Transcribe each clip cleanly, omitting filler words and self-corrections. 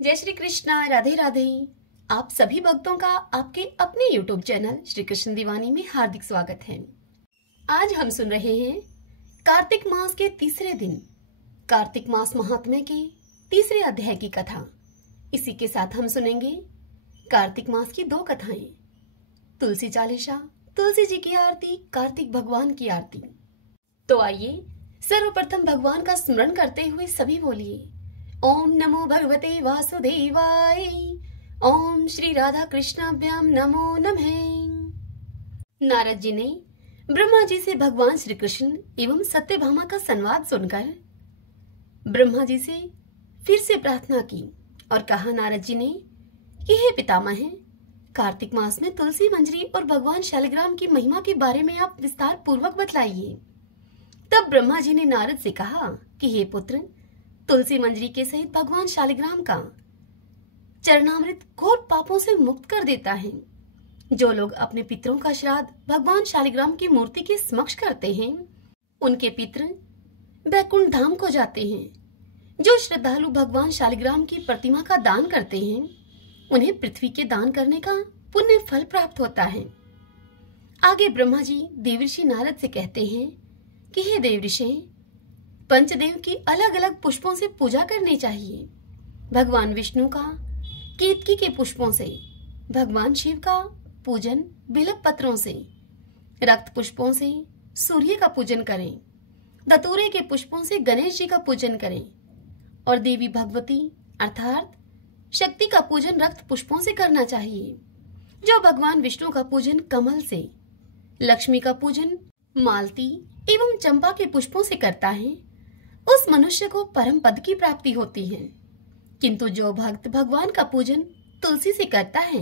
जय श्री कृष्णा, राधे राधे। आप सभी भक्तों का आपके अपने YouTube चैनल श्री कृष्ण दीवानी में हार्दिक स्वागत है। आज हम सुन रहे हैं कार्तिक मास के तीसरे दिन कार्तिक मास महात्म्य के तीसरे अध्याय की कथा। इसी के साथ हम सुनेंगे कार्तिक मास की 2 कथाएं, तुलसी चालीसा, तुलसी जी की आरती, कार्तिक भगवान की आरती। तो आइए सर्वप्रथम भगवान का स्मरण करते हुए सभी बोलिए ओम नमो भगवते वासुदेवाय, ओम श्री राधा कृष्णाभ्याम नमो नमः। नारद जी ने ब्रह्मा जी से भगवान श्री कृष्ण एवं सत्यभामा का संवाद सुनकर ब्रह्मा जी से फिर से प्रार्थना की और कहा नारद जी ने कि हे पितामह, कार्तिक मास में तुलसी मंजरी और भगवान शालिग्राम की महिमा के बारे में आप विस्तार पूर्वक बतलाइए। तब ब्रह्मा जी ने नारद से कहा कि हे पुत्र, तुलसी मंजरी के सहित भगवान शालिग्राम का चरणामृत घोर पापों से मुक्त कर देता है। जो लोग अपने पितरों का श्राद्ध भगवान शालिग्राम की मूर्ति के समक्ष करते हैं, उनके पितर बैकुंठ धाम को जाते हैं। जो श्रद्धालु भगवान शालिग्राम की प्रतिमा का दान करते हैं, उन्हें पृथ्वी के दान करने का पुण्य फल प्राप्त होता है। आगे ब्रह्मा जी देवर्षि नारद से कहते हैं कि हे देवर्षि, पंचदेव की अलग अलग पुष्पों से पूजा करनी चाहिए। भगवान विष्णु का केतकी के पुष्पों से, भगवान शिव का पूजन बिल्व पत्रों से, रक्त पुष्पों से सूर्य का पूजन करें, धतूरे के पुष्पों से गणेश जी का पूजन करें और देवी भगवती अर्थात शक्ति का पूजन रक्त पुष्पों से करना चाहिए। जो भगवान विष्णु का पूजन कमल से, लक्ष्मी का पूजन मालती एवं चंपा के पुष्पों से करता है, उस मनुष्य को परम पद की प्राप्ति होती है। किंतु जो भक्त भगवान का पूजन तुलसी से करता है,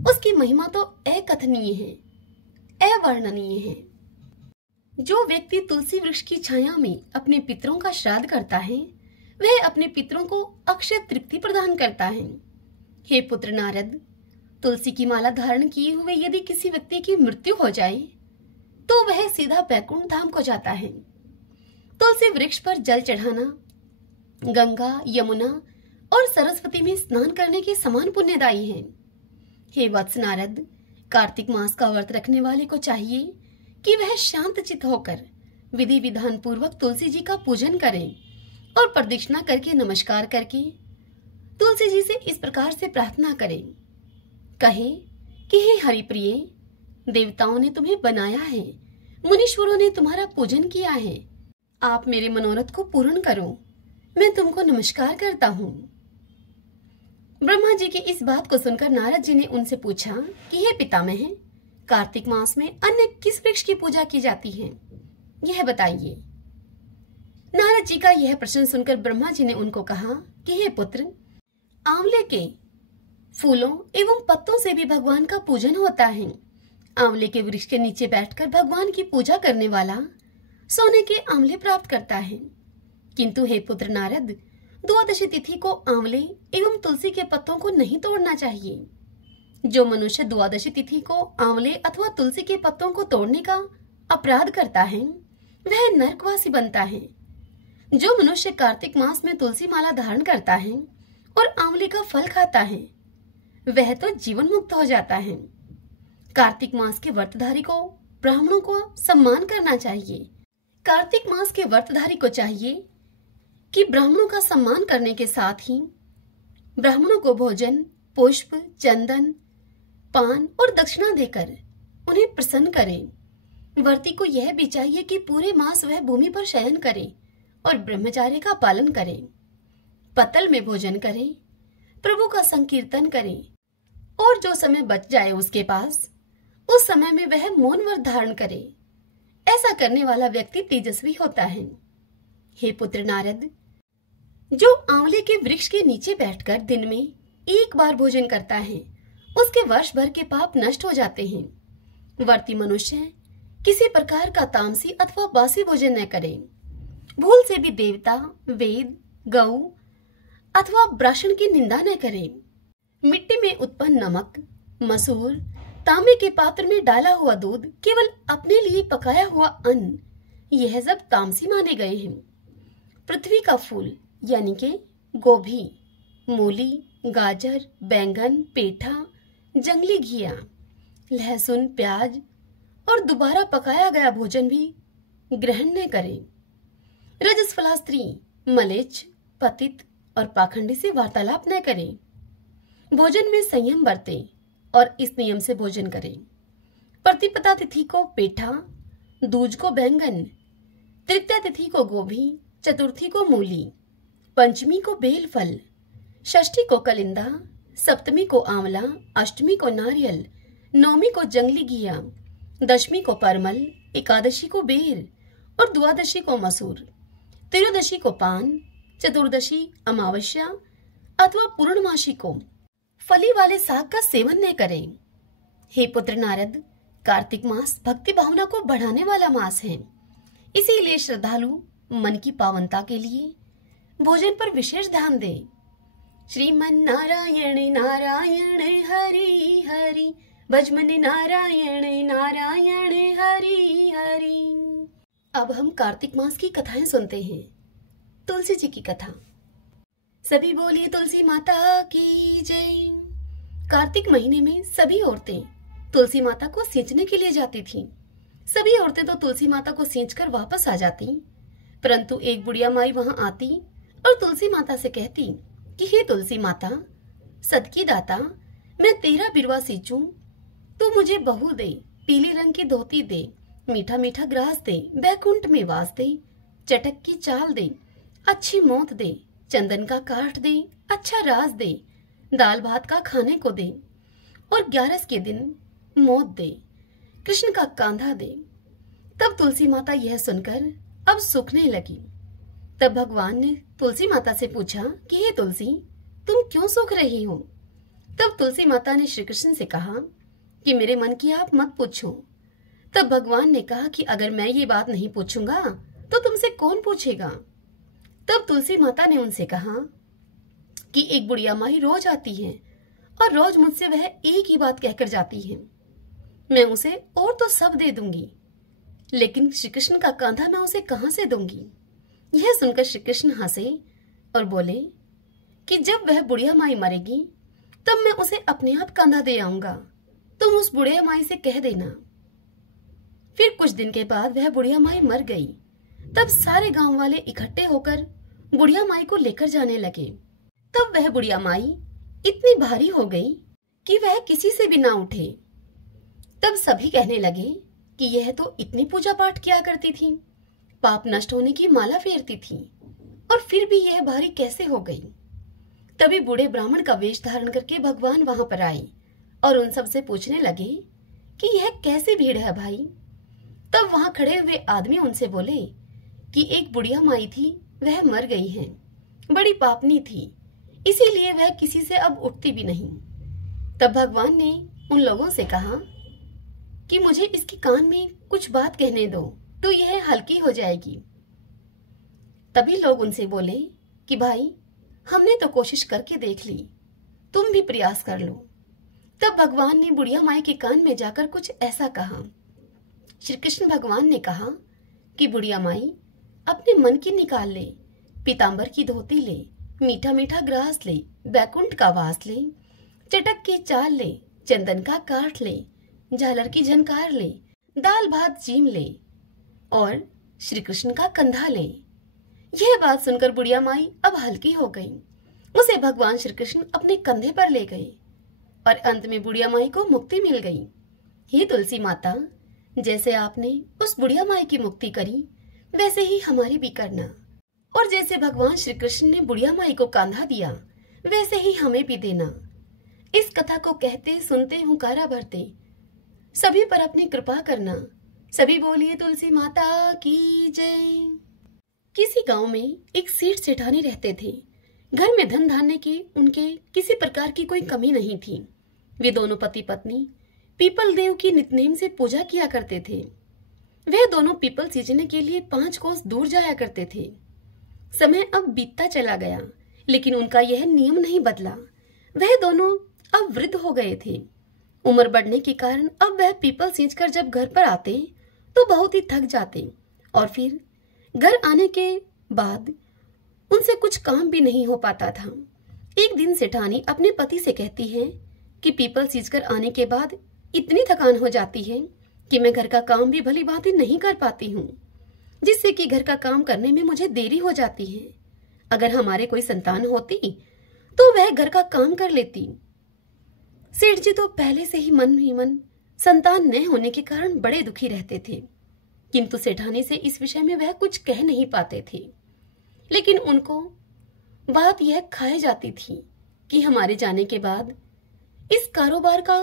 उसकी महिमा तो अकथनीय है, अवर्णनीय है। जो व्यक्ति तुलसी वृक्ष की छाया में अपने पितरों का श्राद्ध करता है, वह अपने पितरों को अक्षय तृप्ति प्रदान करता है। हे पुत्र नारद, तुलसी की माला धारण किए हुए यदि किसी व्यक्ति की मृत्यु हो जाए, तो वह सीधा बैकुंठ धाम को जाता है। तुलसी वृक्ष पर जल चढ़ाना गंगा, यमुना और सरस्वती में स्नान करने के समान पुण्यदायी है। हे वत्स नारद, कार्तिक मास का व्रत रखने वाले को चाहिए कि वह शांत चित्त होकर विधि विधान पूर्वक तुलसी जी का पूजन करे और प्रदक्षिणा करके नमस्कार करके तुलसी जी से इस प्रकार से प्रार्थना करे, कहे कि हे हरिप्रिय, देवताओं ने तुम्हें बनाया है, मुनीश्वरों ने तुम्हारा पूजन किया है, आप मेरे मनोरथ को पूर्ण करो, मैं तुमको नमस्कार करता हूँ। ब्रह्मा जी की इस बात को सुनकर नारद जी ने उनसे पूछा कि हे पितामह, कार्तिक मास में अन्य किस वृक्ष की पूजा की जाती है, यह बताइए। नारद जी का यह प्रश्न सुनकर ब्रह्मा जी ने उनको कहा कि हे पुत्र, आंवले के फूलों एवं पत्तों से भी भगवान का पूजन होता है। आंवले के वृक्ष के नीचे बैठकर भगवान की पूजा करने वाला सोने के आंवले प्राप्त करता है। किंतु हे पुत्र नारद, द्वादशी तिथि को आंवले एवं तुलसी के पत्तों को नहीं तोड़ना चाहिए। जो मनुष्य द्वादशी तिथि को आंवले अथवा तुलसी के पत्तों को तोड़ने का अपराध करता है, वह नरकवासी बनता है। जो मनुष्य कार्तिक मास में तुलसी माला धारण करता है और आंवले का फल खाता है, वह तो जीवन मुक्त हो जाता है। कार्तिक मास के व्रतधारी को ब्राह्मणों को सम्मान करना चाहिए। कार्तिक मास के व्रतधारी को चाहिए कि ब्राह्मणों का सम्मान करने के साथ ही ब्राह्मणों को भोजन, पुष्प, चंदन, पान और दक्षिणा देकर उन्हें प्रसन्न करें। व्रती को यह भी चाहिए कि पूरे मास वह भूमि पर शयन करे और ब्रह्मचार्य का पालन करे, पतल में भोजन करे, प्रभु का संकीर्तन करे और जो समय बच जाए उसके पास, उस समय में वह मौन व्रत धारण करे। ऐसा करने वाला व्यक्ति तेजस्वी होता है। हे पुत्र नारद, जो आंवले के वृक्ष के नीचे बैठकर दिन में एक बार भोजन करता है, उसके वर्ष भर के पाप नष्ट हो जाते हैं। वर्ती मनुष्य किसी प्रकार का तामसी अथवा बासी भोजन न करे। भूल से भी देवता, वेद, गौ अथवा ब्राह्मण की निंदा न करे। मिट्टी में उत्पन्न नमक, मसूर, तांबे के पात्र में डाला हुआ दूध, केवल अपने लिए पकाया हुआ अन्न, यह सब तामसी माने गए हैं। पृथ्वी का फूल यानी कि गोभी, मूली, गाजर, बैंगन, पेठा, जंगली घिया, लहसुन, प्याज और दोबारा पकाया गया भोजन भी ग्रहण न करें। रजस्वला स्त्री मलेच्छ, पतित और पाखंडी से वार्तालाप न करें। भोजन में संयम बरतें और इस नियम से भोजन करें। प्रतिपदा तिथि को पेठा, दूज को बैंगन, तृतीया तिथि को गोभी, चतुर्थी को मूली, पंचमी को बेलफल, षष्ठी को कलिंदा, सप्तमी को आंवला, अष्टमी को नारियल, नौमी को जंगली घिया, दशमी को परमल, एकादशी को बेर और द्वादशी को मसूर, त्रयोदशी को पान, चतुर्दशी अमावस्या अथवा पूर्णमासी को फली वाले साग का सेवन न करें। हे पुत्र नारद, कार्तिक मास भक्ति भावना को बढ़ाने वाला मास है, इसीलिए श्रद्धालु मन की पावनता के लिए भोजन पर विशेष ध्यान दे। श्रीमन नारायण नारायण हरि हरि, भजमन नारायण नारायण हरि हरि। अब हम कार्तिक मास की कथाएं सुनते हैं। तुलसी जी की कथा। सभी बोलिए तुलसी माता की जय। कार्तिक महीने में सभी औरतें तुलसी माता को सींचने के लिए जाती थीं। सभी औरतें तो तुलसी माता को सींचकर वापस आ जाती, परंतु एक बुढ़िया माई वहां आती और तुलसी माता से कहती कि हे तुलसी माता, सदकी दाता, मैं तेरा बिरवा सींचूं, तू मुझे बहू दे, पीली रंग की धोती दे, मीठा मीठा ग्रास दे, बैकुंठ में वास दे, चटक की चाल दे, अच्छी मौत दे, चंदन का काठ दे, अच्छा राज दे, दाल भात का खाने को दे और 11 के दिन मौत दे, कृष्ण का कांधा दे। तब तुलसी माता यह सुनकर अब सूखने लगी। तब भगवान ने तुलसी माता से पूछा कि हे तुलसी, तुम क्यों सूख रही हो? तब तुलसी माता ने श्री कृष्ण से कहा कि मेरे मन की आप मत पूछो। तब भगवान ने कहा कि अगर मैं ये बात नहीं पूछूंगा तो तुमसे कौन पूछेगा? तब तुलसी माता ने उनसे कहा कि एक बुढ़िया माई रोज आती है और रोज मुझसे वह एक ही बात कहकर जाती है, मैं उसे और तो सब दे दूंगी, लेकिन श्री कृष्ण का कांधा मैं उसे कहां से दूंगी? यह सुनकर श्री कृष्ण हंसे और बोले कि जब वह बुढ़िया माई मरेगी तब मैं उसे अपने आप कांधा दे आऊंगा, तुम उस बुढ़िया माई से कह देना। फिर कुछ दिन के बाद वह बुढ़िया माई मर गई। तब सारे गांव वाले इकट्ठे होकर बुढ़िया माई को लेकर जाने लगे। तब वह बुढ़िया माई इतनी भारी हो गई कि वह किसी से भी ना उठे। तब सभी कहने लगे कि यह तो इतनी पूजा पाठ किया करती थी, पाप नष्ट होने की माला फेरती थी, और फिर भी यह भारी कैसे हो गई? तभी बूढ़े ब्राह्मण का वेश धारण करके भगवान वहां पर आए और उन सब से पूछने लगे कि यह कैसी भीड़ है भाई? तब वहां खड़े हुए आदमी उनसे बोले कि एक बुढ़िया माई थी, वह मर गई है, बड़ी पापनी थी, इसीलिए वह किसी से अब उठती भी नहीं। तब भगवान ने उन लोगों से कहा कि मुझे इसके कान में कुछ बात कहने दो तो यह हल्की हो जाएगी। तभी लोग उनसे बोले कि भाई, हमने तो कोशिश करके देख ली, तुम भी प्रयास कर लो। तब भगवान ने बुढ़िया माई के कान में जाकर कुछ ऐसा कहा। श्री कृष्ण भगवान ने कहा कि बुढ़िया माई, अपने मन की निकाल ले, पीतांबर की धोती ले, मीठा मीठा ग्रास ले, बैकुंठ का वास ले, चटक की चाल ले, चंदन का काठ ले, झालर की झनकार ले, दाल भात जीम ले और श्री कृष्ण का कंधा ले। यह बात सुनकर बुढ़िया माई अब हल्की हो गई। उसे भगवान श्री कृष्ण अपने कंधे पर ले गए और अंत में बुढ़िया माई को मुक्ति मिल गई। हे तुलसी माता, जैसे आपने उस बुढ़िया माई की मुक्ति करी, वैसे ही हमारी भी करना, और जैसे भगवान श्री कृष्ण ने बुढ़िया माई को कांधा दिया, वैसे ही हमें भी देना। इस कथा को कहते सुनते हुंकारा भरते सभी पर अपनी कृपा करना। सभी बोलिए तुलसी माता की जय। किसी गांव में एक सेठ सेठानी रहते थे। घर में धन धान्य की उनके किसी प्रकार की कोई कमी नहीं थी। वे दोनों पति पत्नी पीपल देव की नित्यनेम से पूजा किया करते थे। वे दोनों पीपल सींचने के लिए 5 कोस दूर जाया करते थे। समय अब बीतता चला गया, लेकिन उनका यह नियम नहीं बदला। वह दोनों अब वृद्ध हो गए थे। उम्र बढ़ने के कारण अब वह पीपल सींचकर जब घर पर आते तो बहुत ही थक जाते, और फिर घर आने के बाद उनसे कुछ काम भी नहीं हो पाता था। एक दिन सेठानी अपने पति से कहती है कि पीपल सींचकर आने के बाद इतनी थकान हो जाती है कि मैं घर का काम भी भली भांति नहीं कर पाती हूँ, जिससे कि घर का काम करने में मुझे देरी हो जाती है। अगर हमारे कोई संतान होती तो वह घर का काम कर लेती। सेठ जी तो पहले से ही मन संतान न होने के कारण बड़े दुखी रहते थे, किंतु सेठानी से इस विषय में वह कुछ कह नहीं पाते थे। लेकिन उनको बात यह खाई जाती थी कि हमारे जाने के बाद इस कारोबार का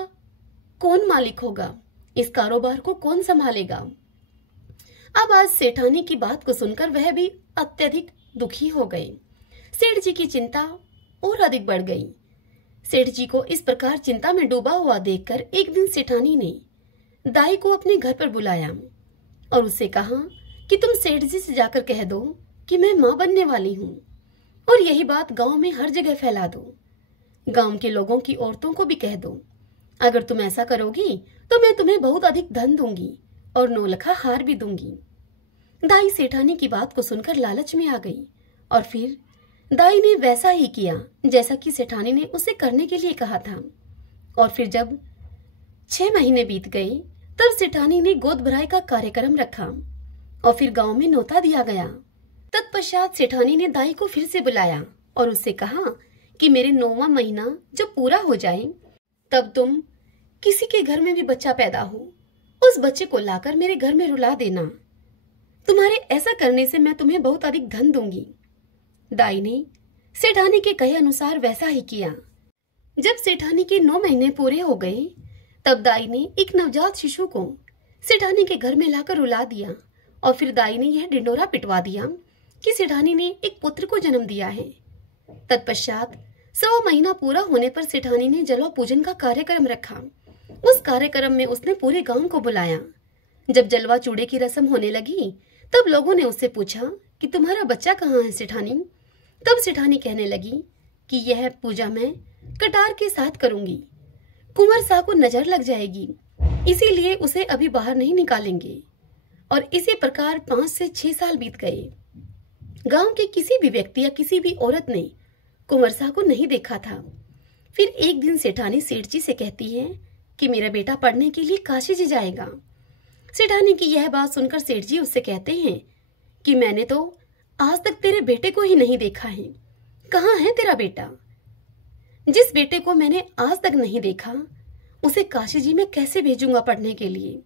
कौन मालिक होगा, इस कारोबार को कौन संभालेगा। अब आज सेठानी की बात को सुनकर वह भी अत्यधिक दुखी हो गए। सेठ जी की चिंता और अधिक बढ़ गई। सेठ जी को इस प्रकार चिंता में डूबा हुआ देखकर एक दिन सेठानी ने दाई को अपने घर पर बुलाया और उससे कहा कि तुम सेठ जी से जाकर कह दो कि मैं मां बनने वाली हूं और यही बात गांव में हर जगह फैला दो। गांव के लोगों की औरतों को भी कह दो। अगर तुम ऐसा करोगी तो मैं तुम्हें बहुत अधिक धन दूंगी और नौलखा हार भी दूंगी। दाई सेठानी की बात को सुनकर लालच में आ गई और फिर दाई ने वैसा ही किया जैसा कि सेठानी ने उसे करने के लिए कहा था। और फिर जब 6 महीने बीत गए तब सेठानी ने गोद भराई का कार्यक्रम रखा और फिर गांव में न्योता दिया गया। तत्पश्चात सेठानी ने दाई को फिर से बुलाया और उससे कहा कि मेरे 9वां महीना जब पूरा हो जाए तब तुम किसी के घर में भी बच्चा पैदा हो, उस बच्चे को लाकर मेरे घर में रुला देना। तुम्हारे ऐसा करने से मैं तुम्हें बहुत अधिक धन दूंगी। दाई ने सेठानी के कहे अनुसार वैसा ही किया। जब सेठानी के 9 महीने पूरे हो गए तब दाई ने एक नवजात शिशु को सेठानी के घर में लाकर रुला दिया और फिर दाई ने यह ढिंडोरा पिटवा दिया कि सेठानी ने एक पुत्र को जन्म दिया है। तत्पश्चात 100 महीना पूरा होने पर सेठानी ने जलवा पूजन का कार्यक्रम रखा। उस कार्यक्रम में उसने पूरे गांव को बुलाया। जब जलवा चूड़े की रस्म होने लगी तब लोगों ने उससे पूछा कि तुम्हारा बच्चा कहाँ है सेठानी। तब सेठानी कहने लगी कि यह पूजा मैं कटार के साथ करूंगी, कुंवर साहब को नजर लग जाएगी, इसीलिए उसे अभी बाहर नहीं निकालेंगे। और इसी प्रकार 5 से 6 साल बीत गए। गांव के किसी भी व्यक्ति या किसी भी औरत ने कुंवर साहब को नहीं देखा था। फिर एक दिन सेठानी सेठ जी से कहती है कि मेरा बेटा पढ़ने के लिए काशी जी जाएगा। सेठानी की यह बात सुनकर सेठ जी उससे कहते हैं कि मैंने तो आज तक तेरे बेटे को ही नहीं देखा है, कहाँ है तेरा बेटा? जिस बेटे को मैंने आज तक नहीं देखा उसे काशी जी में कैसे भेजूंगा पढ़ने के लिए?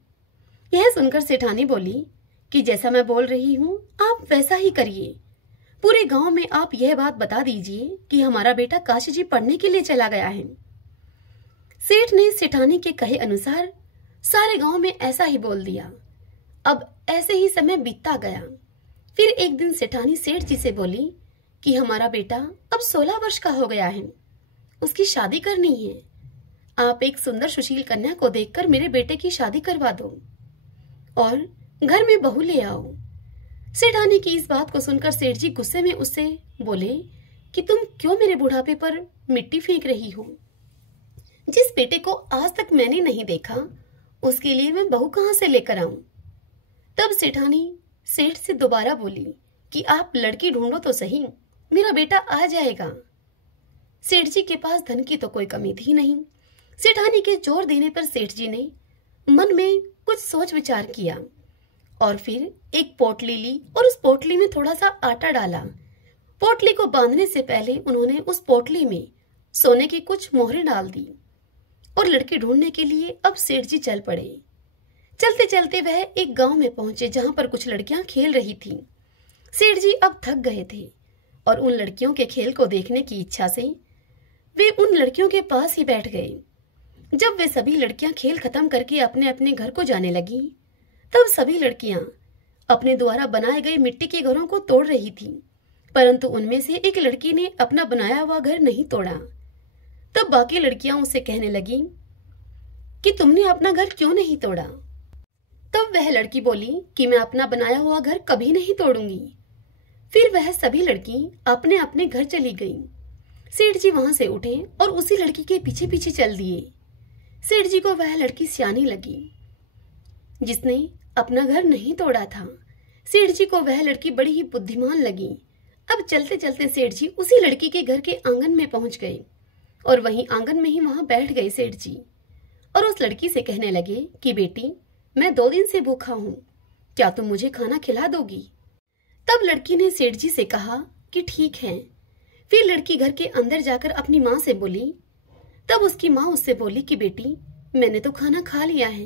यह सुनकर सेठानी बोली कि जैसा मैं बोल रही हूँ आप वैसा ही करिए। पूरे गांव में आप यह बात बता दीजिए कि हमारा बेटा काशी जी पढ़ने के लिए चला गया है। सेठ ने सेठानी के कहे अनुसार सारे गांव में ऐसा ही बोल दिया। अब ऐसे ही समय बीतता गया। फिर एक दिन सेठानी सेठ जी से बोली कि हमारा बेटा अब 16 वर्ष का हो गया है, उसकी शादी करनी है। आप एक सुंदर सुशील कन्या को देखकर मेरे बेटे की शादी करवा दो और घर में बहू ले आओ। सेठानी की इस बात को सुनकर सेठ जी गुस्से में उससे बोले कि तुम क्यों मेरे बुढ़ापे पर मिट्टी फेंक रही हो? जिस बेटे को आज तक मैंने नहीं देखा उसके लिए मैं बहू कहां से लेकर आऊं? तब सेठानी सेठ से दोबारा बोली कि आप लड़की ढूंढो तो सही, मेरा बेटा आ जाएगा। सेठ जी के पास धन की तो कोई कमी थी नहीं। सेठानी के जोर देने पर सेठ जी ने मन में कुछ सोच विचार किया और फिर एक पोटली ली और उस पोटली में थोड़ा सा आटा डाला। पोटली को बांधने से पहले उन्होंने उस पोटली में सोने की कुछ मोहरें डाल दी और लड़की ढूंढने के लिए अब सेठ जी चल पड़े। चलते चलते वह एक गांव में पहुंचे जहां पर कुछ लड़कियां खेल रही थीं। सेठ जी अब थक गए थे और उन लड़कियों के खेल को देखने की इच्छा से वे उन लड़कियों के पास ही बैठ गए। जब वे सभी लड़कियां खेल खत्म करके अपने अपने घर को जाने लगी तब सभी लड़कियां अपने द्वारा बनाए गए मिट्टी के घरों को तोड़ रही थीं, परंतु उनमें से एक लड़की ने अपना बनाया हुआ घर नहीं तोड़ा। तब बाकी लड़कियां उसे कहने लगी कि तुमने अपना घर क्यों नहीं तोड़ा? तब वह लड़की बोली कि मैं अपना बनाया हुआ घर कभी नहीं तोड़ूंगी। फिर वह सभी लड़की अपने अपने घर चली गईं। सेठ जी वहां से उठे और उसी लड़की के पीछे पीछे चल दिए। सेठ जी को वह लड़की सियानी लगी जिसने अपना घर नहीं तोड़ा था। सेठ जी को वह लड़की बड़ी ही बुद्धिमान लगी। अब चलते चलते सेठ जी उसी लड़की के घर के आंगन में पहुंच गए और वहीं आंगन में ही वहां बैठ गए सेठ जी और उस लड़की से कहने लगे कि बेटी, मैं 2 दिन से भूखा हूं, क्या तुम मुझे खाना खिला दोगी? तब लड़की ने सेठ जी से कहा कि ठीक है। फिर लड़की घर के अंदर जाकर अपनी माँ से बोली। तब उसकी माँ उससे बोली कि बेटी, मैंने तो खाना खा लिया है,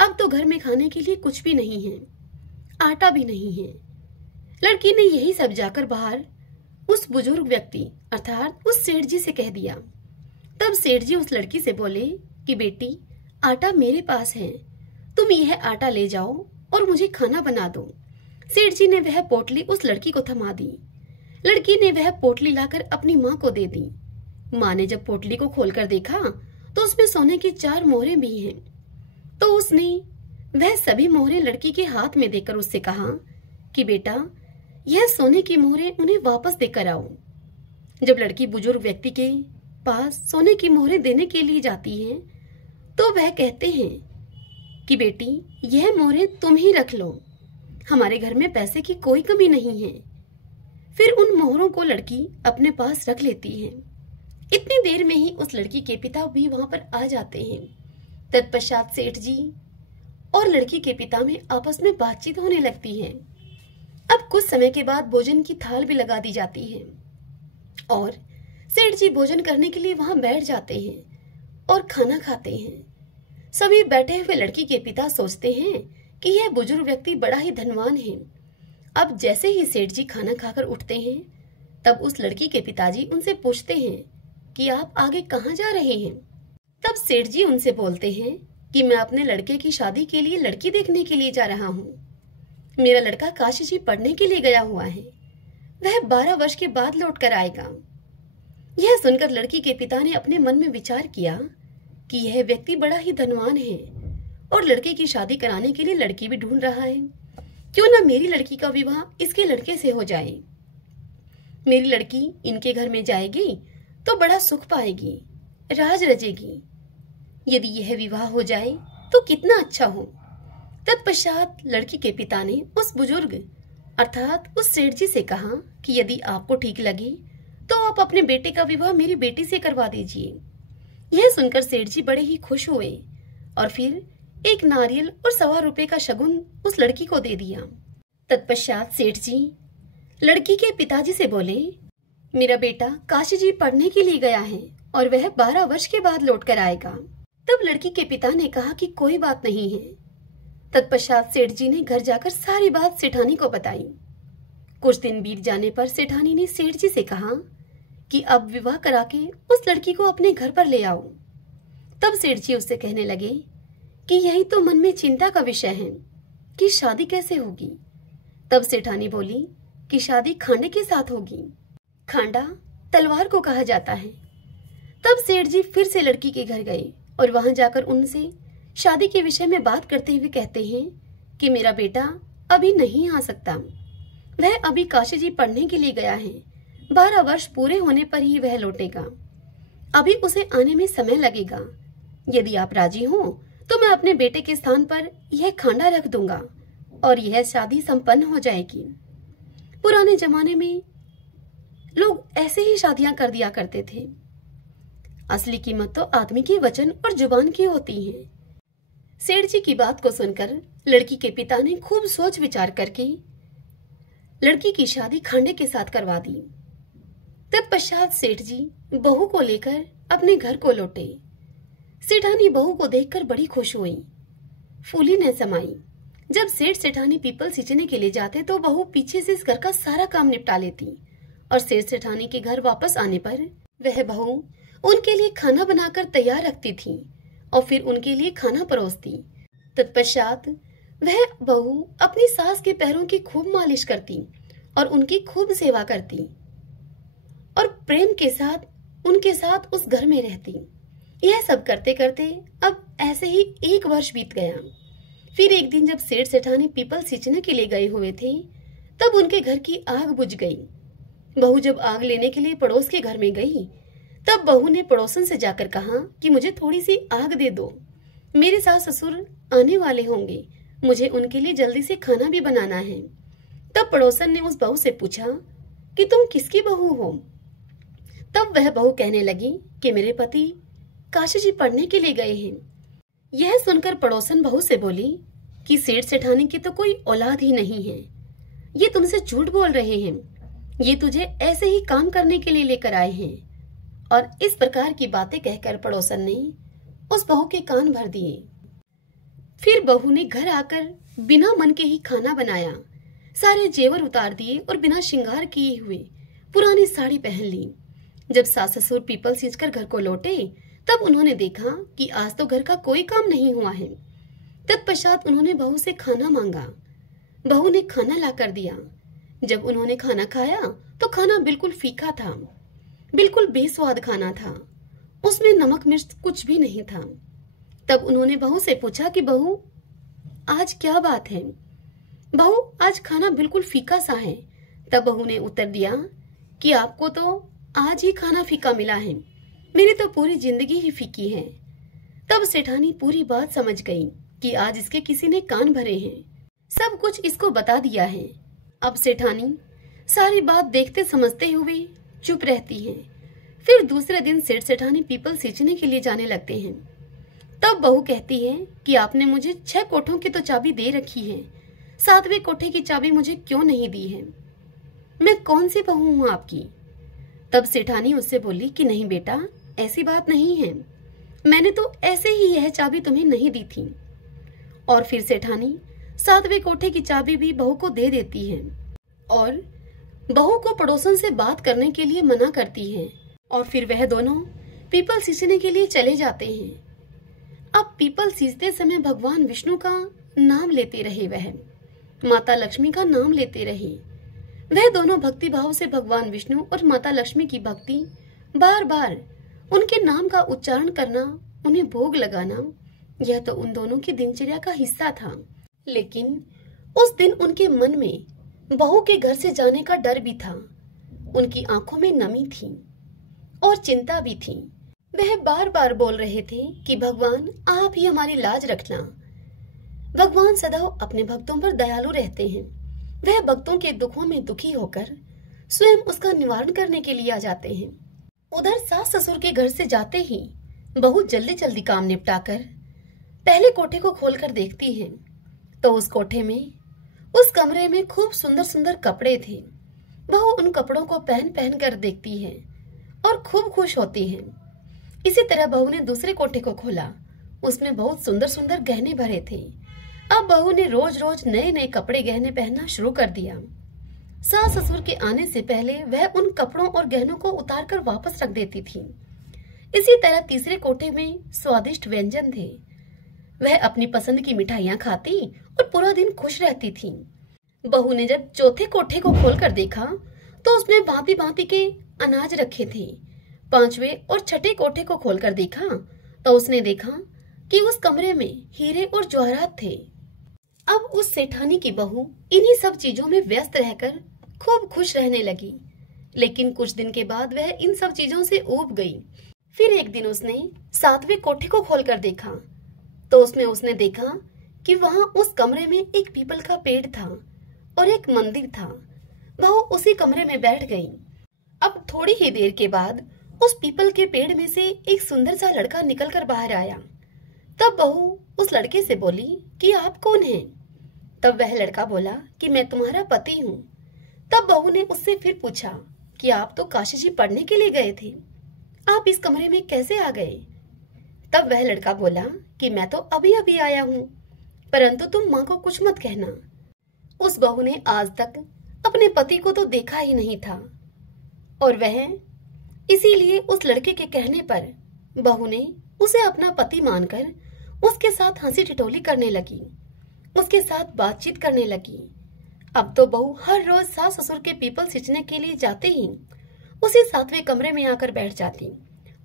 अब तो घर में खाने के लिए कुछ भी नहीं है, आटा भी नहीं है। लड़की ने यही सब जाकर बाहर उस बुजुर्ग व्यक्ति अर्थात उस सेठ जी से कह दिया। तब सेठ जी उस लड़की से बोले कि बेटी, आटा मेरे पास है, तुम यह आटा ले जाओ और मुझे खाना बना दो। सेठ जी ने वह पोटली उस लड़की को थमा दी। लड़की ने वह पोटली लाकर अपनी माँ को दे दी। माँ ने जब पोटली को खोलकर देखा तो उसमें सोने की 4 मोहरें भी हैं। तो उसने वह सभी मोहरें लड़की के हाथ में देकर उससे कहा कि बेटा, यह सोने की मोहरें उन्हें वापस देकर आओ। जब लड़की बुजुर्ग व्यक्ति के पास सोने की मोहरें देने के लिए जाती है तो वह कहते हैं कि बेटी, यह मोहरें तुम ही रख लो, हमारे घर में पैसे की कोई कमी नहीं है। फिर उन मोहरों को लड़की अपने पास रख लेती है। इतनी देर में ही उस लड़की के पिता भी वहां पर आ जाते हैं। तत्पश्चात सेठ जी और लड़की के पिता में आपस में बातचीत होने लगती है। अब कुछ समय के बाद भोजन की थाल भी लगा दी जाती है और सेठ जी भोजन करने के लिए वहां बैठ जाते हैं और खाना खाते हैं। सभी बैठे हुए लड़की के पिता सोचते हैं कि यह बुजुर्ग व्यक्ति बड़ा ही धनवान है। अब जैसे ही सेठ जी खाना खाकर उठते हैं तब उस लड़की के पिताजी उनसे पूछते हैं कि आप आगे कहाँ जा रहे हैं? तब सेठ जी उनसे बोलते हैं कि मैं अपने लड़के की शादी के लिए लड़की देखने के लिए जा रहा हूँ। मेरा लड़का काशी जी पढ़ने के लिए गया हुआ है, वह 12 वर्ष के बाद लौट कर आएगा। यह सुनकर लड़की के पिता ने अपने मन में विचार किया कि यह व्यक्ति बड़ा ही धनवान है और लड़के की शादी कराने के लिए लड़की भी ढूंढ रहा है। क्यों ना मेरी लड़की का विवाह इसके लड़के से हो जाए। मेरी लड़की इनके घर में जाएगी तो बड़ा सुख पाएगी, राज रचेगी। यदि यह विवाह हो जाए तो कितना अच्छा हो। तत्पश्चात लड़की के पिता ने उस बुजुर्ग अर्थात उस सेठ जी से कहा कि यदि आपको ठीक लगे तो आप अपने बेटे का विवाह मेरी बेटी से करवा दीजिए। यह सुनकर सेठ जी बड़े ही खुश हुए और फिर एक नारियल और 1.25 रुपए का शगुन उस लड़की को दे दिया। तत्पश्चात सेठ जी लड़की के पिताजी से बोले, मेरा बेटा काशी जी पढ़ने के लिए गया है और वह 12 वर्ष के बाद लौट कर आएगा। तब लड़की के पिता ने कहा कि कोई बात नहीं है। तत्पश्चात सेठ जी ने घर जाकर सारी बात सेठानी को बताई। कुछ दिन बीत जाने पर सेठानी ने सेठ जी से कहा कि अब विवाह करा के उस लड़की को अपने घर पर ले आओ। तब सेठ जी उससे कहने लगे कि यही तो मन में चिंता का विषय है कि शादी कैसे होगी। तब सेठानी बोली कि शादी खांडे के साथ होगी। खांडा तलवार को कहा जाता है। तब सेठ जी फिर से लड़की के घर गए और वहां जाकर उनसे शादी के विषय में बात करते हुए कहते हैं कि मेरा बेटा अभी नहीं आ सकता, वह अभी काशी जी पढ़ने के लिए गया है। 12 वर्ष पूरे होने पर ही वह लौटेगा, अभी उसे आने में समय लगेगा। यदि आप राजी हो तो मैं अपने बेटे के स्थान पर यह खांडा रख दूंगा और यह शादी संपन्न हो जाएगी। पुराने जमाने में लोग ऐसे ही शादियां कर दिया करते थे। असली कीमत तो आदमी के वचन और जुबान की होती है। सेठ जी की बात को सुनकर लड़की के पिता ने खूब सोच विचार करके लड़की की शादी खांडे के साथ करवा दी। तत्पश्चात सेठ जी बहू को लेकर अपने घर को लौटे। सेठानी बहू को देखकर बड़ी खुश हुई, फूली न समाई। जब सेठ सेठानी पीपल सींचने के लिए जाते तो बहू पीछे से इस घर का सारा काम निपटा लेती और सेठ सेठानी के घर वापस आने पर वह बहू उनके लिए खाना बनाकर तैयार रखती थी और फिर उनके लिए खाना परोसती। तत्पश्चात वह बहू अपनी सास के पैरों की खूब मालिश करती और उनकी खूब सेवा करती और प्रेम के साथ उनके साथ उस घर में रहती। यह सब करते करते अब ऐसे ही 1 वर्ष बीत गया। फिर एक दिन जब सेठ सेठानी पीपल सींचने के लिए गए हुए थे तब उनके घर की आग बुझ गई। बहू जब आग लेने के लिए पड़ोस के घर में गई तब बहू ने पड़ोसन से जाकर कहा कि मुझे थोड़ी सी आग दे दो, मेरे सास ससुर आने वाले होंगे, मुझे उनके लिए जल्दी से खाना भी बनाना है। तब पड़ोसन ने उस बहू से पूछा कि तुम किसकी बहू हो। तब वह बहू कहने लगी कि मेरे पति काशी जी पढ़ने के लिए गए हैं। यह सुनकर पड़ोसन बहू से बोली कि सेठ सेठानी की तो कोई औलाद ही नहीं है, ये तुमसे झूठ बोल रहे हैं, ये तुझे ऐसे ही काम करने के लिए लेकर आए हैं। और इस प्रकार की बातें कहकर पड़ोसन ने उस बहू के कान भर दिए। फिर बहू ने घर आकर बिना मन के ही खाना बनाया, सारे जेवर उतार दिए और बिना श्रृंगार किए हुए पुरानी साड़ी पहन ली। जब सास ससुर पीपल सींचकर घर को लौटे तब उन्होंने देखा कि आज तो घर का कोई काम नहीं हुआ है। तत्पश्चात उन्होंने बहू से खाना मांगा। बहू ने खाना ला कर दिया। जब उन्होंने खाना खाया तो खाना बिल्कुल फीका था, बिल्कुल बेस्वाद खाना था, उसमें नमक मिर्च कुछ भी नहीं था। तब उन्होंने बहू से पूछा कि बहू आज क्या बात है, बहू आज खाना बिल्कुल फीका सा है। तब बहू ने उत्तर दिया कि आपको तो आज ही खाना फीका मिला है, मेरी तो पूरी जिंदगी ही फीकी है। तब सेठानी पूरी बात समझ गई कि आज इसके किसी ने कान भरे हैं, सब कुछ इसको बता दिया है। अब सेठानी सारी बात देखते समझते हुए चुप रहती है। फिर दूसरे दिन सेठ सेठानी पीपल सींचने के लिए जाने लगते हैं। तब बहू कहती है कि आपने मुझे 6 कोठों की तो चाबी दे रखी है, 7वें कोठे की चाबी मुझे क्यों नहीं दी है, मैं कौन सी बहू हूं आपकी। तब सेठानी उससे बोली कि नहीं बेटा, ऐसी बात नहीं है, मैंने तो ऐसे ही यह चाबी तुम्हें नहीं दी थी। और फिर सेठानी 7वें कोठे की चाबी भी बहू को दे देती है और बहू को पड़ोसन से बात करने के लिए मना करती है। और फिर वह दोनों पीपल सींचने के लिए चले जाते हैं। अब पीपल सींचते समय भगवान विष्णु का नाम लेते रहे, वह माता लक्ष्मी का नाम लेते रहे। वह दोनों भक्ति भाव से भगवान विष्णु और माता लक्ष्मी की भक्ति, बार बार उनके नाम का उच्चारण करना, उन्हें भोग लगाना, यह तो उन दोनों की दिनचर्या का हिस्सा था। लेकिन उस दिन उनके मन में बहू के घर से जाने का डर भी था, उनकी आंखों में नमी थी और चिंता भी थी। वह बार बार बोल रहे थे कि भगवान आप ही हमारी लाज रखना। भगवान सदैव अपने भक्तों पर दयालु रहते हैं। वह भक्तों के दुखों में दुखी होकर स्वयं उसका निवारण करने के लिए आ जाते हैं। उधर सास ससुर के घर से जाते ही बहू जल्दी जल्दी काम निपटाकर पहले कोठे को खोलकर देखती है तो उस कोठे में, उस कमरे में खूब सुंदर सुंदर कपड़े थे। बहू उन कपड़ों को पहन पहन कर देखती है और खूब खुश होती है। इसी तरह बहू ने दूसरे कोठे को खोला, उसमें बहुत सुंदर सुंदर गहने भरे थे। अब बहू ने रोज रोज नए नए कपड़े गहने पहनना शुरू कर दिया। सास ससुर के आने से पहले वह उन कपड़ों और गहनों को उतार कर वापस रख देती थी। इसी तरह तीसरे कोठे में स्वादिष्ट व्यंजन थे। वह अपनी पसंद की मिठाइयां खाती और पूरा दिन खुश रहती थी। बहू ने जब चौथे कोठे को खोलकर देखा तो उसमें भांति भांति के अनाज रखे थे। 5वें और 6ठे कोठे को खोलकर देखा तो उसने देखा कि उस कमरे में हीरे और जवाहरात थे। अब उस सेठानी की बहू इन्हीं सब चीजों में व्यस्त रहकर खूब खुश रहने लगी। लेकिन कुछ दिन के बाद वह इन सब चीजों से ऊब गई। फिर एक दिन उसने 7वें कोठे को खोलकर देखा तो उसमें उसने देखा कि वहां उस कमरे में एक पीपल का पेड़ था और एक मंदिर था। बहू उसी कमरे में बैठ गई। अब थोड़ी ही देर के बाद उस पीपल के पेड़ में से एक सुंदर सा लड़का निकलकर बाहर आया। तब बहू उस लड़के से बोली कि आप कौन हैं? तब वह लड़का बोला कि मैं तुम्हारा पति हूँ। तब बहू ने उससे फिर पूछा कि आप तो काशी जी पढ़ने के लिए गए थे, आप इस कमरे में कैसे आ गए? तब वह लड़का बोला कि मैं तो अभी अभी आया हूँ, परंतु तुम माँ को कुछ मत कहना। उस बहू ने आज तक अपने पति को तो देखा ही नहीं था और वह इसीलिए उस लड़के के कहने पर बहू ने उसे अपना पति मानकर उसके साथ हंसी ठिठोली करने लगी, उसके साथ बातचीत करने लगी। अब तो बहू हर रोज सास ससुर के पीपल सींचने के लिए जाते ही उसी 7वें कमरे में आकर बैठ जाती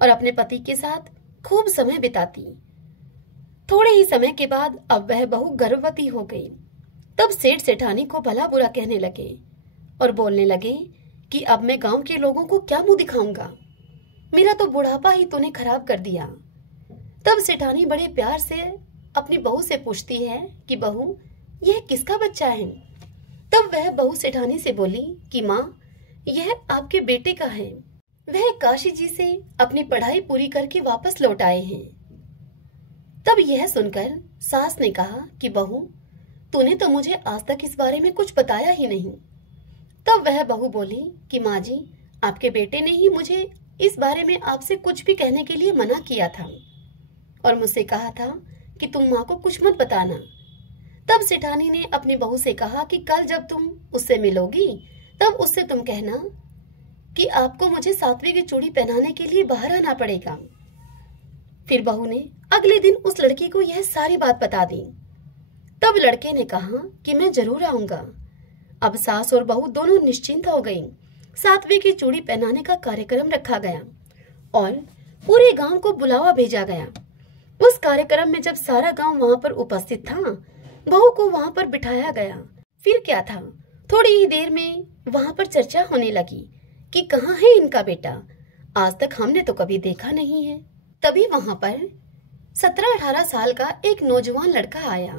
और अपने पति के साथ खूब समय बिताती। थोड़े ही समय के बाद अब वह बहू गर्भवती हो गई। तब सेठ सेठानी को भला बुरा कहने लगे और बोलने लगे कि अब मैं गांव के लोगों को क्या मुंह दिखाऊंगा, मेरा तो बुढ़ापा ही तूने खराब कर दिया। तब सेठानी बड़े प्यार से अपनी बहू से पूछती है कि बहू यह किसका बच्चा है? तब वह बहू सेठानी से बोली कि माँ यह आपके बेटे का है। वह काशी जी से अपनी पढ़ाई पूरी करके वापस लौट आए हैं। तब यह सुनकर सास ने कहा कि बहू, तूने तो मुझे आज तक इस बारे में कुछ बताया ही नहीं। तब वह बहू बोली कि माँ जी, आपके बेटे ने ही मुझे इस बारे में आपसे कुछ भी कहने के लिए मना किया था और मुझसे कहा था कि तुम माँ को कुछ मत बताना। तब सेठानी ने अपनी बहू से कहा कि कल जब तुम उससे मिलोगी तब उससे तुम कहना कि आपको मुझे सातवें की चूड़ी पहनाने के लिए बाहर आना पड़ेगा। फिर बहू ने अगले दिन उस लड़की को यह सारी बात बता दी। तब लड़के ने कहा कि मैं जरूर आऊंगा। अब सास और बहू दोनों निश्चिंत हो गईं। सातवें की चूड़ी पहनाने का कार्यक्रम रखा गया और पूरे गांव को बुलावा भेजा गया। उस कार्यक्रम में जब सारा गांव वहां पर उपस्थित था, बहू को वहां पर बिठाया गया। फिर क्या था, थोड़ी ही देर में वहां पर चर्चा होने लगी कि कहाँ है इनका बेटा, आज तक हमने तो कभी देखा नहीं है। तभी वहां पर 17-18 साल का एक नौजवान लड़का आया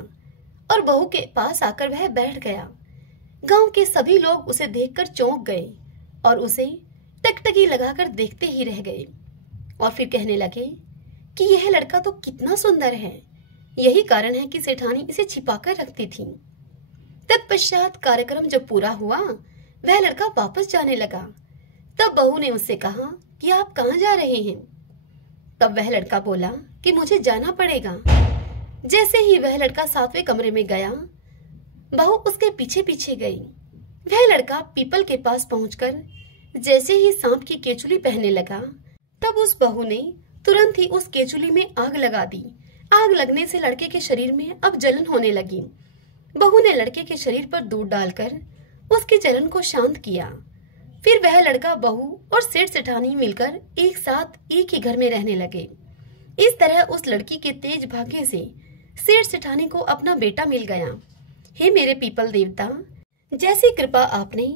और बहू के पास आकर वह बैठ गया। गांव के सभी लोग उसे देखकर चौंक गए और उसे टकटकी लगाकर देखते ही रह गए और फिर कहने लगे कि यह लड़का तो कितना सुंदर है, यही कारण है कि सेठानी इसे छिपाकर रखती थी। तत्पश्चात कार्यक्रम जब पूरा हुआ, वह लड़का वापस जाने लगा। तब बहू ने उससे कहा कि आप कहाँ जा रहे हैं? तब वह लड़का बोला कि मुझे जाना पड़ेगा। जैसे ही वह लड़का सातवें कमरे में गया, बहू उसके पीछे पीछे गई। वह लड़का पीपल के पास पहुंचकर जैसे ही सांप की केचुली पहनने लगा, तब उस बहू ने तुरंत ही उस केचुली में आग लगा दी। आग लगने से लड़के के शरीर में अब जलन होने लगी। बहू ने लड़के के शरीर पर दूध डालकर उसकी जलन को शांत किया। फिर वह लड़का, बहू और सेठ सेठानी मिलकर एक साथ एक ही घर में रहने लगे। इस तरह उस लड़की के तेज भाग्य से सेठ सेठानी को अपना बेटा मिल गया। हे मेरे पीपल देवता, जैसी कृपा आपने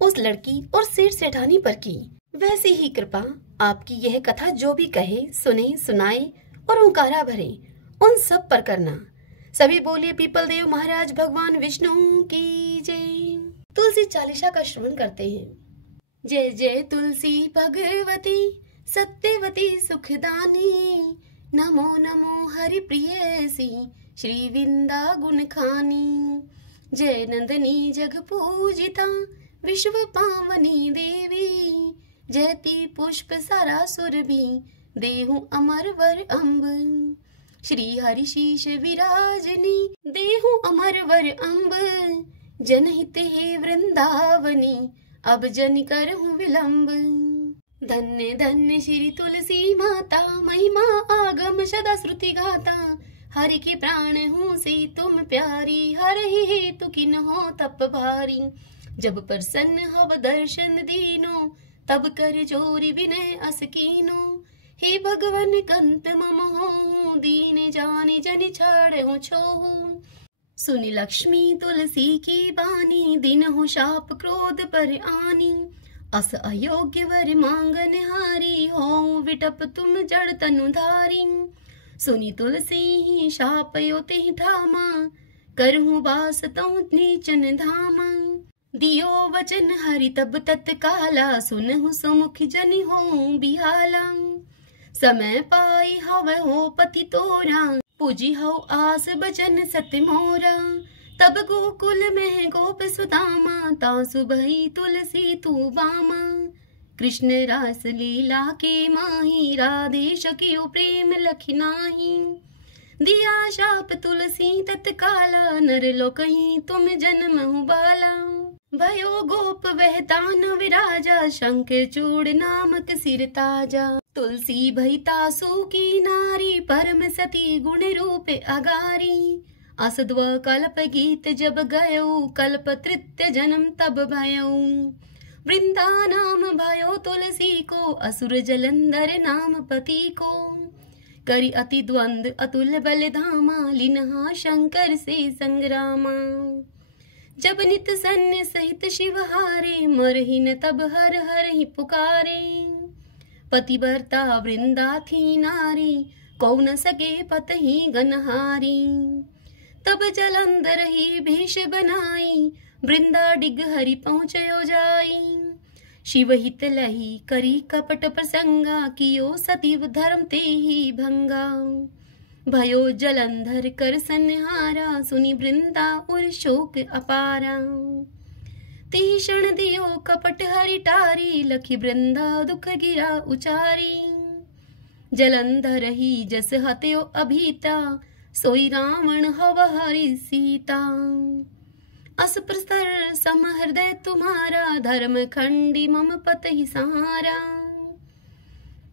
उस लड़की और सेठ सेठानी पर की, वैसी ही कृपा आपकी यह कथा जो भी कहे, सुने, सुनाए और ओंकारा भरे, उन सब पर करना। सभी बोलिए पीपल देव महाराज भगवान विष्णु की जय। तुलसी चालीसा का श्रवण करते हैं। जय जय तुलसी भगवती सत्यवती सुखदानी, नमो नमो हरि प्रियसी श्री विंदा गुण खानी। जय नंदनी जग पूजिता विश्व पावनी देवी, जयति पुष्प सारा सुरभि देहु अमर वर अम्ब। श्री हरि शीश विराजनी देहु अमर वर अम्ब, जनहित हे वृंदावनी अब जन करहु विलंब। धन्य धन्य श्री तुलसी माता, महिमा आगम सदा श्रुति गाता। हरि के प्राण हूँ से तुम प्यारी, हर ही हेतु किन हो तप भारी। जब प्रसन्न हव दर्शन दीनो, तब कर जोरी विनय अस कीनो। हे भगवन कंत मम हो, दीन जाने जन छाड़ हो छोहू। सुनि लक्ष्मी तुलसी की बानी, दिन हो शाप क्रोध पर आनी। अस अयोग्य वर मांगन हारी, हो विटप तुम जड़ तनु धारी। सुनी तुलसी ही शाप योति ठामा, करहूँ बास तहु नीचन धामा। दियो वचन हरि तब तत्काला, सुनहु सुमुख जन हो बिहाला। समय पाई हव हो पति तोरा, पूजी हो आस बचन सत्य मोरा। तब गोकुल में गोप सुदामा, तासु भई तुलसी तू बामा। कृष्ण रास लीला के माही, राधे शकियो प्रेम लखनाही। दिया शाप तुलसी तत्काला, नर लोकहि तुम जन्महु बाला। भयो गोप वह दानव राजा, शंख चूड़ नामक सिर ताजा। तुलसी भई तासु की नारी, परम सती गुण रूप अगारी। असद्व कल्प गीत जब गयो, कल्प तृतीय जन्म तब भयो। वृंदा नाम भयो तुलसी को, असुर जलंधर नाम पति को। करी अति द्वंद अतुल बल धामा, लिन्हा शंकर से संग्रामा। जब नित सन्य सहित शिव हारे, मरहि न तब हर हर ही पुकारे। पतिव्रता वृंदा थी नारी, कौ न सके पतहि गनहारी। तब जलंधर ही भेष बनाई, वृंदा डिग हरि पहुँचयो जाई। शिव हित लही करी कपट प्रसंगा, कियो सतीव धर्म ते ही भंगा। भयो जलंधर कर संहारा, सुनी वृंदा उर शोक अपारा। तिहि क्षण दियो कपट हरि टारी, लखी वृंदा दुख गिरा उचारी। जलंधर ही जस हत्यो अभीता, सोई रावण हव हरि सीता। अस प्रस्तर सम हृदय तुम्हारा, धर्म खंडी मम पत ही सहारा।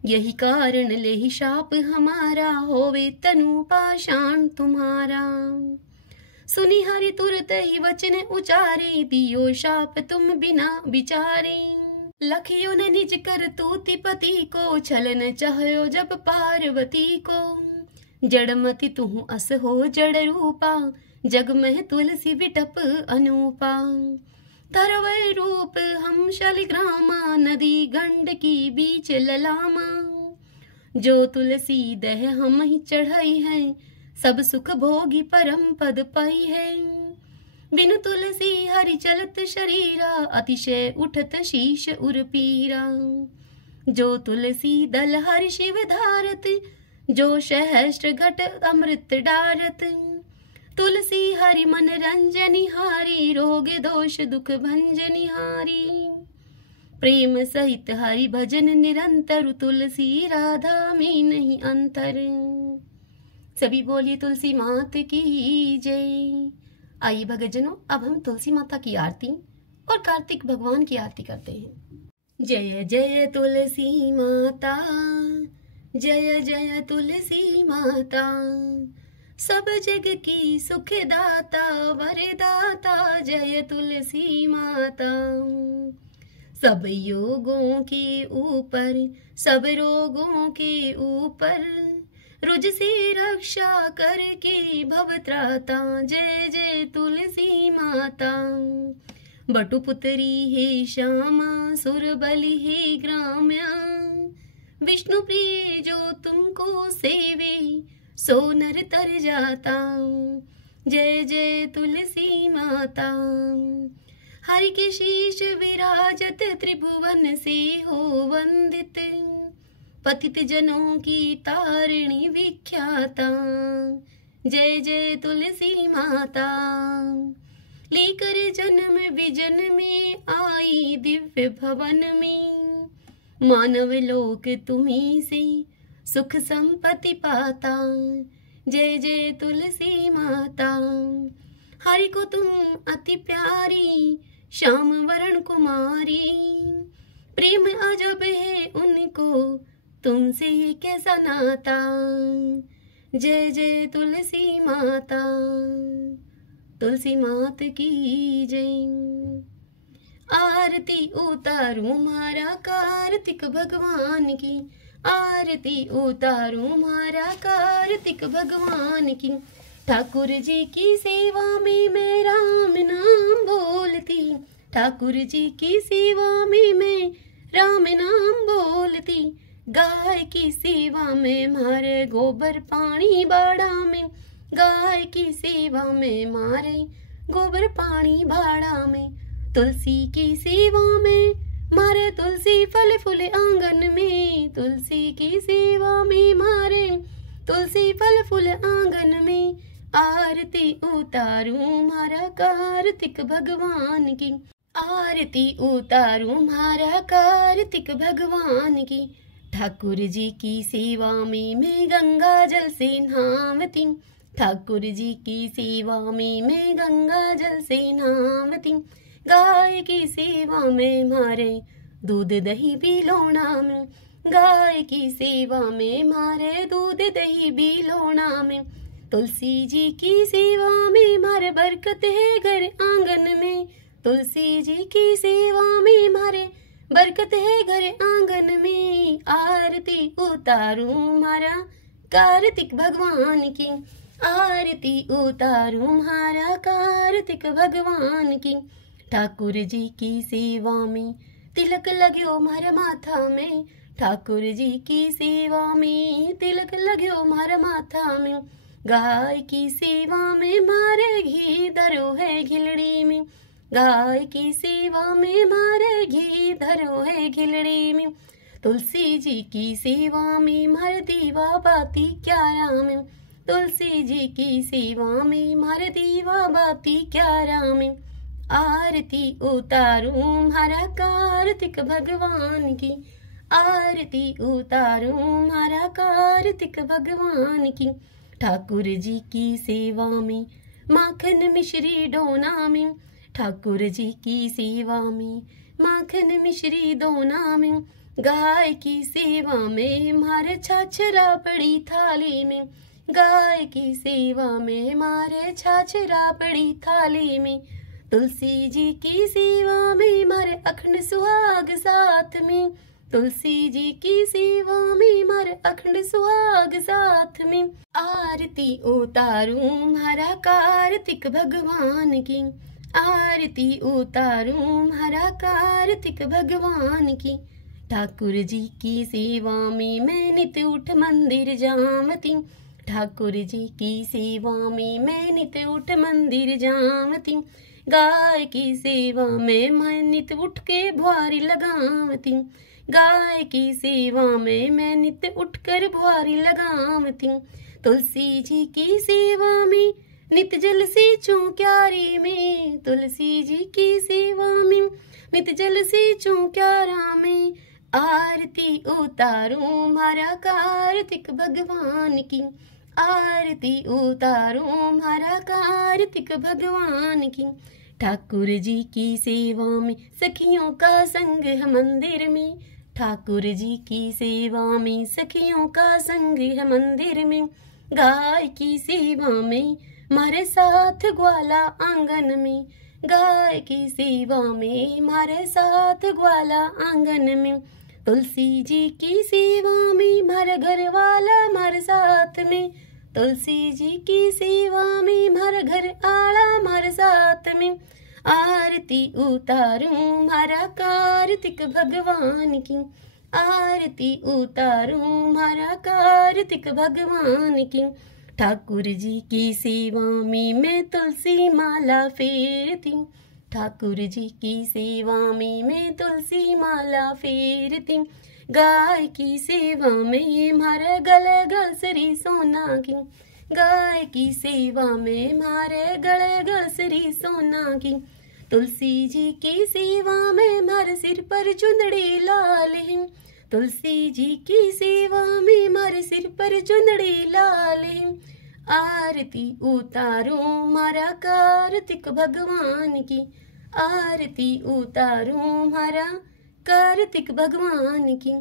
यही कारण लेहि शाप हमारा, होवे तनु पाषाण तुम्हारा। सुनी हरि तुरत ही वचन उचारे, दियो शाप तुम बिना विचारे। लखियो न निज कर तूति पति को, छलन चाह्यो जब पार्वती को। जड़मति तुहु अस हो जड़ रूपा, जग में तुलसी विटप अनूपा। धरवै रूप हम शालिग्रामा, नदी गंड की बीच ललामा। जो तुलसी दह हम ही चढ़ाई है, सब सुख भोगी परम पद पाई है। बिनु तुलसी हरि चलत शरीरा, अतिशय उठत शीश उर पीरा। जो तुलसी दल हरि शिव धारत, जो सहस्त्र घट अमृत डारत। तुलसी हरि मन रंजनि हारी, रोग दोष दुख भंजनि हारी। प्रेम सहित हरि भजन निरंतर, तुलसी राधा में नहीं अंतर। सभी बोलिए तुलसी माता की जय। आइए भक्तजनों, अब हम तुलसी माता की आरती और कार्तिक भगवान की आरती करते हैं। जय जय तुलसी माता, जय जय तुलसी माता। सब जग की सुख दाता, वरदाता, जय तुलसी माता। सब योगों के ऊपर, सब रोगों के ऊपर, रुज से रक्षा करके भवत्राता, जय जय तुलसी माता। बटुपुत्री हे श्यामा, सुरबली हे ग्राम्या। विष्णु प्रिय जो तुमको सेवे, सो नर तर जाता, जय जय तुलसी माता। हरि के शीश विराजत, त्रिभुवन से हो वंदित। पतित जनों की तारिणी विख्याता, जय जय तुलसी माता। लेकर जन्म विजन में आई, दिव्य भवन में। मानव लोक तुम्ही से सुख संपत्ति पाता, जय जय तुलसी माता। हरि को तुम अति प्यारी, श्याम वरण कुमारी। प्रेम अजब है उनको, तुमसे कैसा नाता, जय जय तुलसी माता। तुलसी मात की जय। आरती उतारूं मारा कार्तिक भगवान की, आरती उतारूं मारा कार्तिक भगवान की। ठाकुर जी की सेवा में मैं राम नाम बोलती, ठाकुर जी की सेवा में मैं राम नाम बोलती। गाय की सेवा में मारे गोबर पानी बाड़ा में, गाय की सेवा में मारे गोबर पानी बाड़ा में। तुलसी की सेवा में मारे तुलसी फल फूल आंगन में, तुलसी की सेवा में मारे तुलसी फल फूल आंगन में। आरती उतारूं मारा कार्तिक भगवान की, आरती उतारूं मारा कार्तिक भगवान की। ठाकुर जी की सेवा में मैं गंगा जल से नहावती, ठाकुर जी की सेवा में मैं गंगा जल से नहावती। गाय की सेवा में मारे दूध दही बिलोना में, गाय की सेवा में मारे दूध दही बिलोना में। तुलसी जी की सेवा में मारे बरकत है घर आंगन में, तुलसी जी की सेवा में मारे बरकत है घर आंगन में। आरती उतारूं मारा कार्तिक भगवान की, आरती उतारूं मारा कार्तिक भगवान की। ठाकुर जी की सेवा में तिलक लगो मारा माथा में, ठाकुर जी की सेवा में तिलक लगो मारा माथा में। गाय की सेवा में मारे घी धरो है घिलड़ी में, गाय की सेवा में मारे घी धरो है खिलड़ी में। तुलसी जी की सेवा में मारे दीवा बाती क्या राम। तुलसी जी की सेवा में मारे दीवा बाती क्या राम। आरती उतारूं हरा कार्तिक भगवान की। आरती उतारूं हरा कार्तिक भगवान की। ठाकुर जी की सेवा में माखन मिश्री डोना में। ठाकुर जी की सेवा में माखन मिश्री डोना में। गाय की सेवा में मारे छाछरा पड़ी थाली में। गाय की सेवा में मारे छाछरा पड़ी थाली में। तुलसी जी की सेवा में मारे अखंड सुहाग साथ में। तुलसी जी की सेवा में मारे अखंड सुहाग साथ में। आरती उतारूं हरा कार्तिक भगवान की। आरती उतारूं हरा कार्तिक भगवान की। ठाकुर जी की सेवा में मैं नित उठ मंदिर जावती। ठाकुर जी की सेवा में मैं नित उठ मंदिर जावती। गाय की सेवा में मैं नित उठ के भुआरी लगावती। गाय की सेवा में मैं नित उठ कर भुआरी लगावती। तुलसी जी की सेवा में नित जल से चूं क्यारी में। तुलसी जी की सेवा में नित जल से चूं क्यारा में। आरती उतारूं मारा कार्तिक भगवान की। आरती उतारूं मारा कार्तिक भगवान की। ठाकुर जी की सेवा में सखियों का संग है मंदिर में। ठाकुर जी की सेवा में सखियों का संग है मंदिर में। गाय की सेवा में मारे साथ ग्वाला आंगन में। गाय की सेवा में मारे साथ ग्वाला आंगन में। तुलसी जी की सेवा में मारे घर वाला मारे साथ में। तुलसी जी की सेवा में मारे घर आला मारे साथ में। आरती उतारूं मारा कार्तिक भगवान की। आरती उतारूं मारा कार्तिक भगवान की। ठाकुर जी की सेवा में मैं तुलसी माला फेरती। ठाकुर जी की सेवा में मैं तुलसी माला फेरती। गाय की सेवा में मारे गले गलसरी सोना की। गाय की सेवा में मारे गले गलसरी सोना की। तुलसी जी की सेवा में मारे सिर पर चुंदड़ी लाल है। तुलसी जी की सेवा में मारे सिर पर चुंदड़ी लाल है। आरती उतारूं मारा कार्तिक भगवान की। आरती उतारूं मारा कार्तिक भगवान की।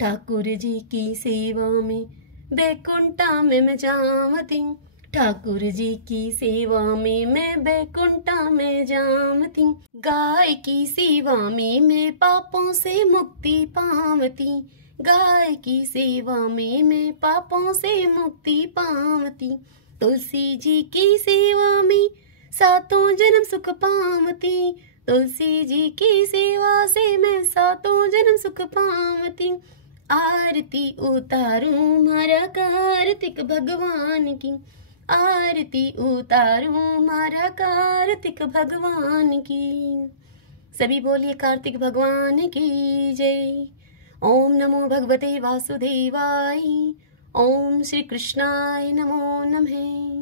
ठाकुर जी की सेवा में बैकुंठा में मैं जावती। ठाकुर जी की सेवा में मैं बैकुंठा में जावती। गाय की सेवा में मैं पापों से मुक्ति पावती। गाय की सेवा में मैं पापों से मुक्ति पावती। तुलसी जी की सेवा में सातों जन्म सुख पावती। तुलसी जी की सेवा से मैं सातों जन्म सुख पावती। आरती उतारूं मारा कार्तिक भगवान की। आरती उतारूं मारा कार्तिक भगवान की। सभी बोलिए कार्तिक भगवान की जय। ओम नमो भगवते वासुदेवाय। ओम श्री कृष्णाय नमो नमः।